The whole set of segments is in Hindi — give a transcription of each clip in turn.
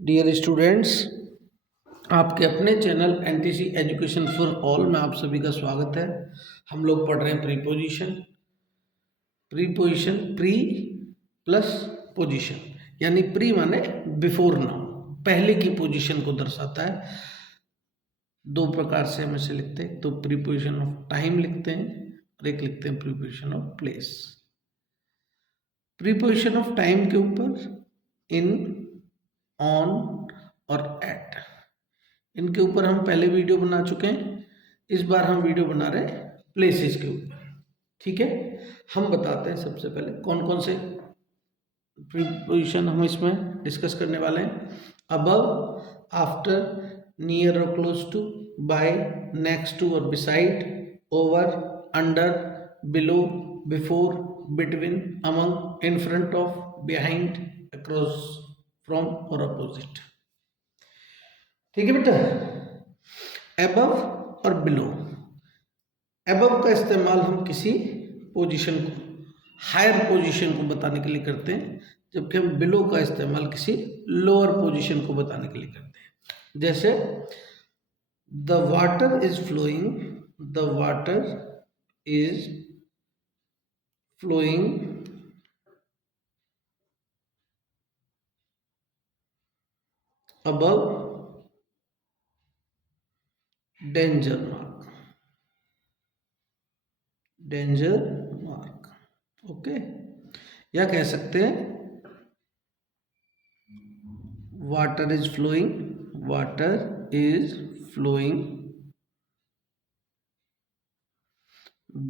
डियर स्टूडेंट्स, आपके अपने channel NTC education for all में आप सभी का स्वागत है। हम लोग पढ़ रहे हैं प्रीपोजिशन। प्री प्लस पोजीशन, यानी प्री माने बिफोर नाउन, पहले की पोजीशन को दर्शाता है। दो प्रकार से हम इसे लिखते हैं, तो प्रीपोजिशन ऑफ टाइम लिखते हैं और एक लिखते हैं preposition of place. Preposition of time के ऊपर इन, ऑन और एट, इनके ऊपर हम पहले वीडियो बना चुके हैं। इस बार हम वीडियो बना रहे हैं प्लेसेस के ऊपर। ठीक है, हम बताते हैं सबसे पहले कौन कौन से प्रीपोजिशन हम इसमें डिस्कस करने वाले हैं। अबव, आफ्टर, नियर और close to, by, next to और beside, over, under, below, before, between, among, in front of, behind, across, from और अपोजिट। ठीक है बेटा। एबव और बिलो। एबव का इस्तेमाल हम किसी पोजीशन को, हायर पोजीशन को बताने के लिए करते हैं, जबकि हम बिलो का इस्तेमाल किसी लोअर पोजीशन को बताने के लिए करते हैं। जैसे the water is flowing, the water is flowing above danger mark, danger mark. Okay, या कह सकते हैं water is flowing, water is flowing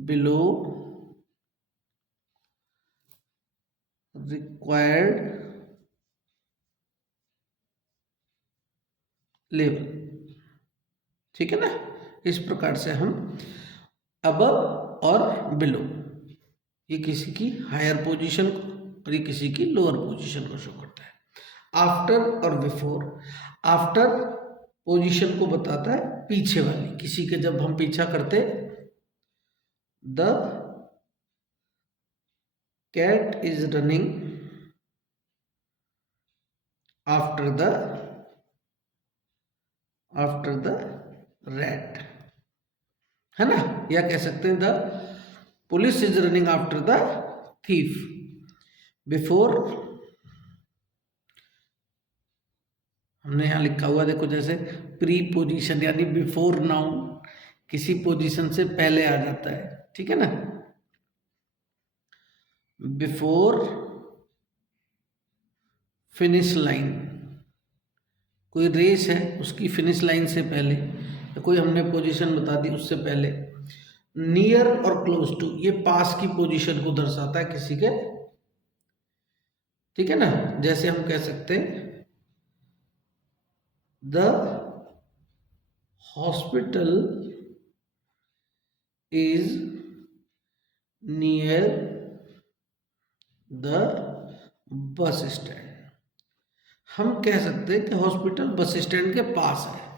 below required level. ठीक है ना। इस प्रकार से हम अबव और बिलो, ये किसी की हायर पोजीशन को और ये किसी की लोअर पोजीशन को शो करता है। आफ्टर और बिफोर, आफ्टर पोजीशन को बताता है पीछे वाली, किसी के जब हम पीछा करते, the cat is running after the rat, है ना। या कह सकते हैं the police is running after the thief. Before, हमने यहाँ लिखा हुआ देखो, जैसे प्री पोजीशन यानी बिफोर नाउन किसी पोजीशन से पहले आ जाता है। ठीक है ना। बिफोर फिनिश लाइन, कोई रेस है उसकी फिनिश लाइन से पहले, या कोई हमने पोजीशन बता दी उससे पहले। नियर और क्लोज टू, ये पास की पोजीशन को दर्शाता है किसी के। ठीक है ना। जैसे हम कह सकते हैं the hospital is near the bus stand. हम कह सकते हैं कि हॉस्पिटल बस स्टैंड के पास है।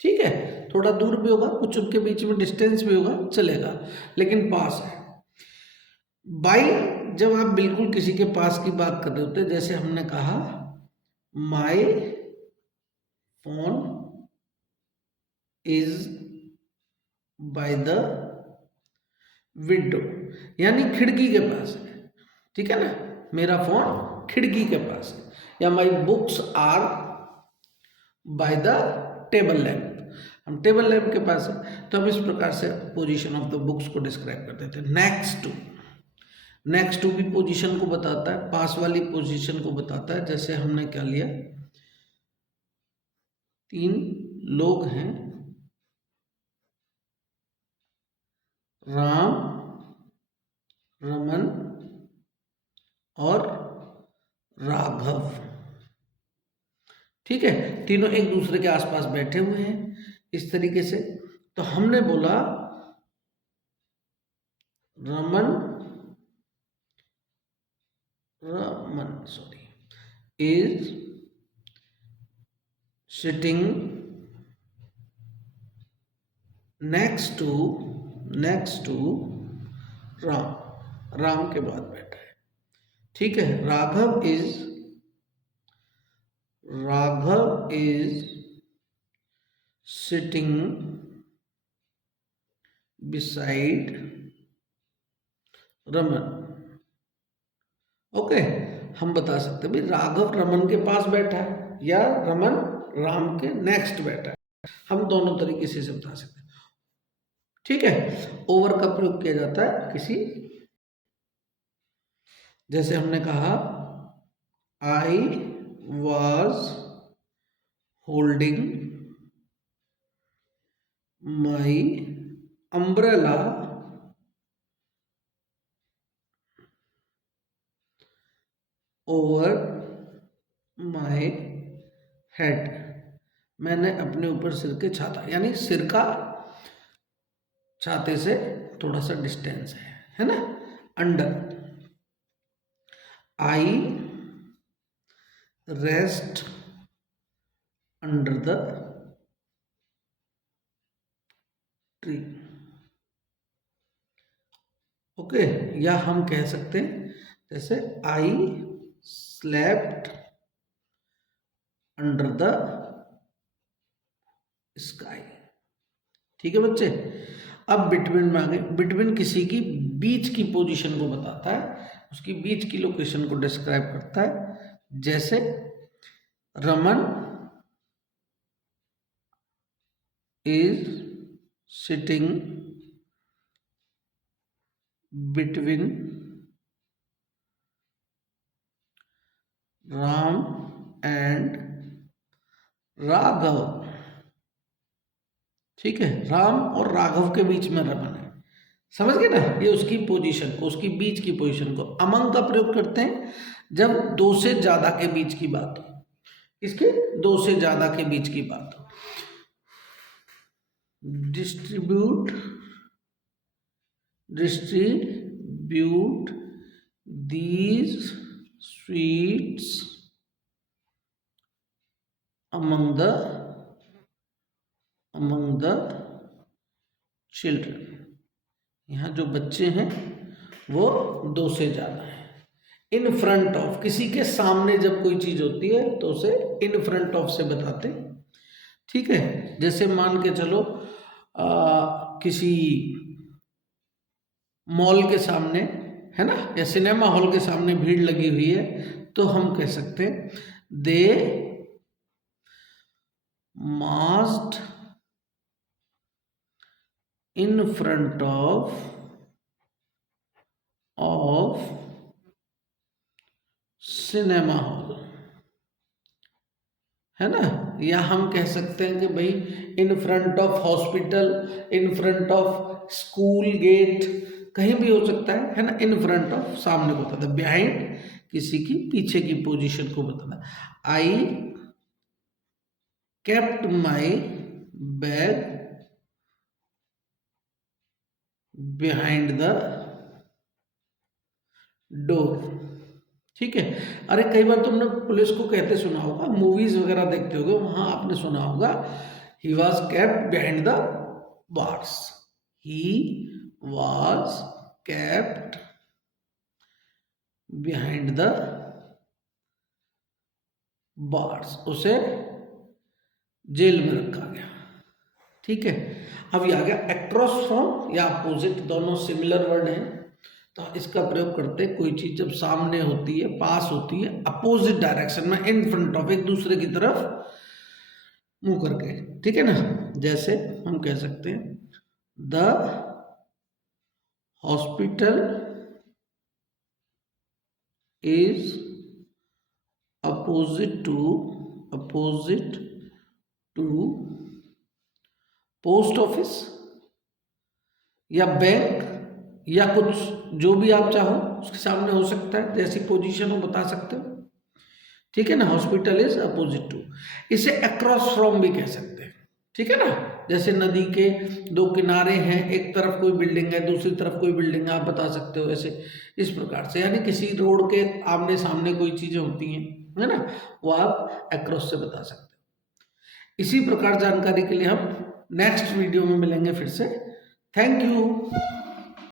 ठीक है, थोड़ा दूर भी होगा, कुछ उनके बीच में डिस्टेंस भी होगा, चलेगा, लेकिन पास है। बाई, जब आप बिल्कुल किसी के पास की बात कर रहे होते, जैसे हमने कहा my phone is by the window, यानी खिड़की के पास है। ठीक है ना, मेरा फोन खिड़की के पास है। या my books are by the table lamp, हम टेबल लैम्प के पास है। तो हम इस प्रकार से पोजीशन ऑफ द बुक्स को डिस्क्राइब कर देते हैं। नेक्स्ट टू, नेक्स्ट टू भी पोजीशन को बताता है, पास वाली पोजीशन को बताता है। जैसे हमने क्या लिया, तीन लोग हैं, राम, रमन और राघव। ठीक है, तीनों एक दूसरे के आसपास बैठे हुए हैं इस तरीके से। तो हमने बोला Raman is sitting next to Ram, Ram के बाद बैठा है। ठीक है, Raghav is Raghav is sitting beside Raman. Okay, हम बता सकते हैं भाई राघव रमन के पास बैठा है या रमन राम के नेक्स्ट बैठा है, हम दोनों तरीके से इसे बता सकते हैं। ठीक है, ओवर का प्रयोग किया जाता है किसी, जैसे हमने कहा I was holding my umbrella over my head. मैंने अपने ऊपर सिर के छाता, यानी सिर का छाते से थोड़ा सा डिस्टेंस है ना। Under, I rest under the tree. Okay, या हम कह सकते हैं जैसे I slept under the sky. ठीक है बच्चे, अब बिटवीन में आ गए। बिटवीन किसी की बीच की पोजीशन को बताता है, उसकी बीच की लोकेशन को डिस्क्राइब करता है। जैसे Raman is sitting between Ram and Raghav. ठीक है, राम और राघव के बीच में रमन है, समझ गए ना। ये उसकी पोजीशन को, उसकी बीच की पोजीशन को। अमंग का प्रयोग करते हैं जब दो से ज्यादा के बीच की बात हो। इसके दो से ज्यादा के बीच की बात हो। Distribute these sweets among the children. यहाँ जो बच्चे हैं वो दो से ज्यादा है। इन फ्रंट ऑफ, किसी के सामने जब कोई चीज होती है तो उसे इन फ्रंट ऑफ से बताते हैं। ठीक है, जैसे मान के चलो किसी मॉल के सामने है ना, या सिनेमा हॉल के सामने भीड़ लगी हुई है, तो हम कह सकते हैं they massed in front of cinema hall, है ना। या हम कह सकते हैं कि भाई in front of hospital, in front of school gate, कहीं भी हो सकता है ना। इन फ्रंट ऑफ सामने को बताता है, बिहाइंड किसी की पीछे की पोजीशन को बताता है। I kept my bag behind the door. ठीक है, अरे कई बार तुमने पुलिस को कहते सुना होगा, मूवीज वगैरह देखते होगे, वहां आपने सुना होगा he was kept behind the bars. He was kept behind the bars, उसे जेल में रखा गया। ठीक है, अब ये आ गया अक्रॉस फ्रॉम या अपोजिट, दोनों सिमिलर वर्ड हैं, तो इसका प्रयोग करते हैं कोई चीज जब सामने होती है, पास होती है, अपोजिट डायरेक्शन में, इन फ्रंट ऑफ, एक दूसरे की तरफ मुंह करके। ठीक है ना, जैसे हम कह सकते हैं the hospital is opposite to post office या बैंक या कुछ जो भी आप चाहो उसके सामने हो सकता है, जैसी पोजीशन हो बता सकते हो। ठीक है ना, हॉस्पिटल इज अपोजिट टू। इसे अक्रॉस फ्रॉम भी कह सकते हैं। ठीक है ना, जैसे नदी के दो किनारे हैं, एक तरफ कोई बिल्डिंग है, दूसरी तरफ कोई बिल्डिंग है, आप बता सकते हो ऐसे, इस प्रकार से। यानी किसी रोड के आमने सामने कोई चीजें होती हैं, है ना, वो आप अक्रॉस से बता सकते हो। इसी प्रकार जानकारी के लिए हम नेक्स्ट वीडियो में मिलेंगे फिर से। Thank you.